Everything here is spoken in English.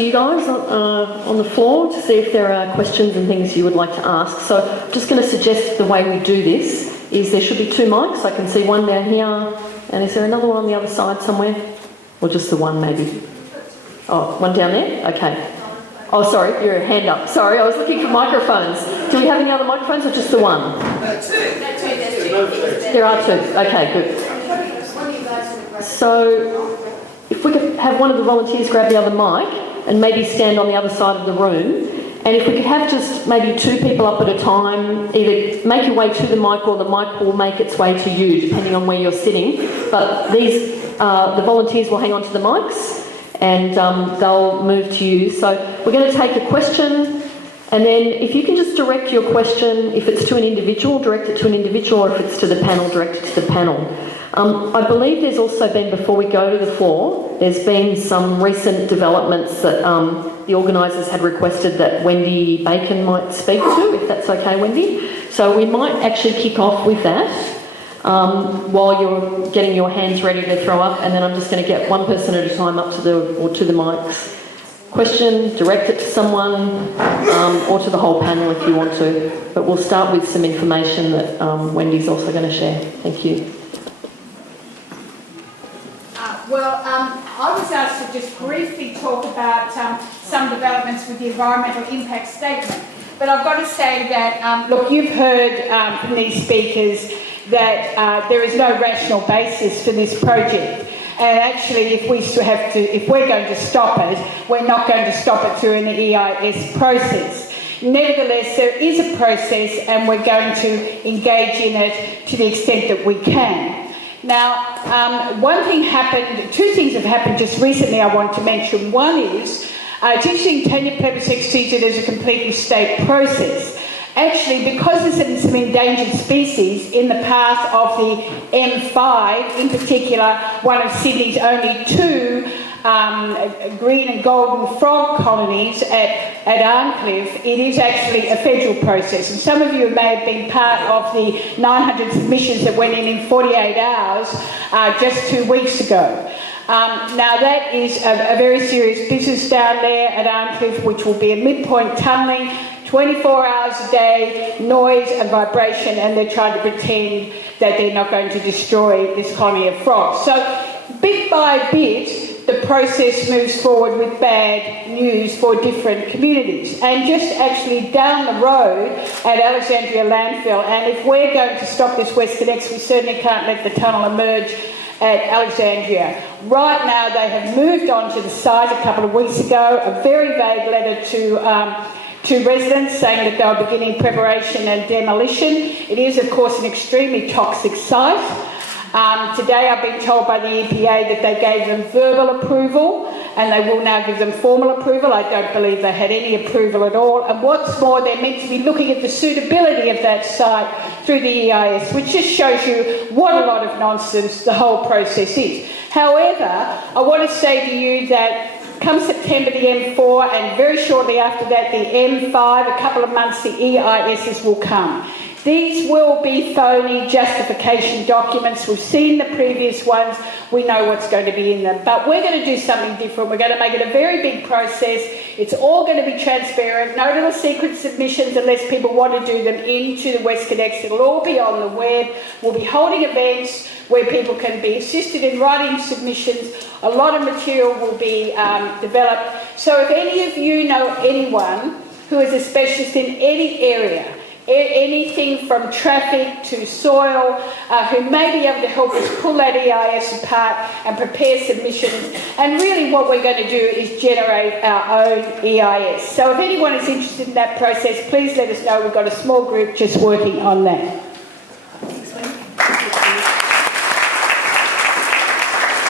You guys on the floor to see if there are questions and things you would like to ask. So I'm just going to suggest the way we do this is there should be two mics. I can see one down here, and is there another one on the other side somewhere? Or just the one maybe? Oh, one down there? Okay. Oh, sorry, your hand up. Sorry, I was looking for microphones. Do we have any other microphones or just the one? There are two. Okay, good. So if we could have one of the volunteers grab the other mic and maybe stand on the other side of the room. And if we could have just maybe two people up at a time, either make your way to the mic or the mic will make its way to you, depending on where you're sitting. But these, the volunteers will hang on to the mics and they'll move to you. So we're going to take a question, and then if you can just direct your question, if it's to an individual, direct it to an individual, or if it's to the panel, direct it to the panel. I believe there's also been, before we go to the floor, there's been some recent developments that the organisers had requested that Wendy Bacon might speak to, if that's okay, Wendy. So we might actually kick off with that while you're getting your hands ready to throw up, and then I'm just going to get one person at a time up to the mics. Question, direct it to someone or to the whole panel if you want to. But we'll start with some information that Wendy's also going to share. Thank you. I was asked to just briefly talk about some developments with the environmental impact statement. But I've got to say that, look, you've heard from these speakers that there is no rational basis for this project. And actually, if we're going to stop it, we're not going to stop it through an EIS process. Nevertheless, there is a process and we're going to engage in it to the extent that we can. Now, two things have happened just recently I want to mention. One is, it's interesting Tanya Plebiscite sees it as a completely state process. Actually, because there's some endangered species in the path of the M5, in particular, one of Sydney's only two green and golden frog colonies at Arncliffe, it is actually a federal process. And some of you may have been part of the 900 submissions that went in 48 hours just 2 weeks ago. Now that is a very serious business down there at Arncliffe, which will be a midpoint tunnelling, 24 hours a day, noise and vibration, and they're trying to pretend that they're not going to destroy this colony of frogs. So bit by bit, the process moves forward with bad news for different communities. And just actually down the road at Alexandria Landfill, and if we're going to stop this WestCONnex, we certainly can't let the tunnel emerge at Alexandria. Right now, they have moved on to the site a couple of weeks ago, a very vague letter to residents saying that they were beginning preparation and demolition. It is, of course, an extremely toxic site. Today I've been told by the EPA that they gave them verbal approval and they will now give them formal approval. I don't believe they had any approval at all. And what's more, they're meant to be looking at the suitability of that site through the EIS, which just shows you what a lot of nonsense the whole process is. However, I want to say to you that come September, the M4, and very shortly after that, the M5, a couple of months, the EISs will come. These will be phony justification documents. We've seen the previous ones. We know what's going to be in them. But we're going to do something different. We're going to make it a very big process. It's all going to be transparent. No little secret submissions unless people want to do them into the WestCONnex. It'll all be on the web. We'll be holding events where people can be assisted in writing submissions. A lot of material will be developed. So if any of you know anyone who is a specialist in any area, anything from traffic to soil, who may be able to help us pull that EIS apart and prepare submissions. And really what we're going to do is generate our own EIS. So if anyone is interested in that process, please let us know. We've got a small group just working on that.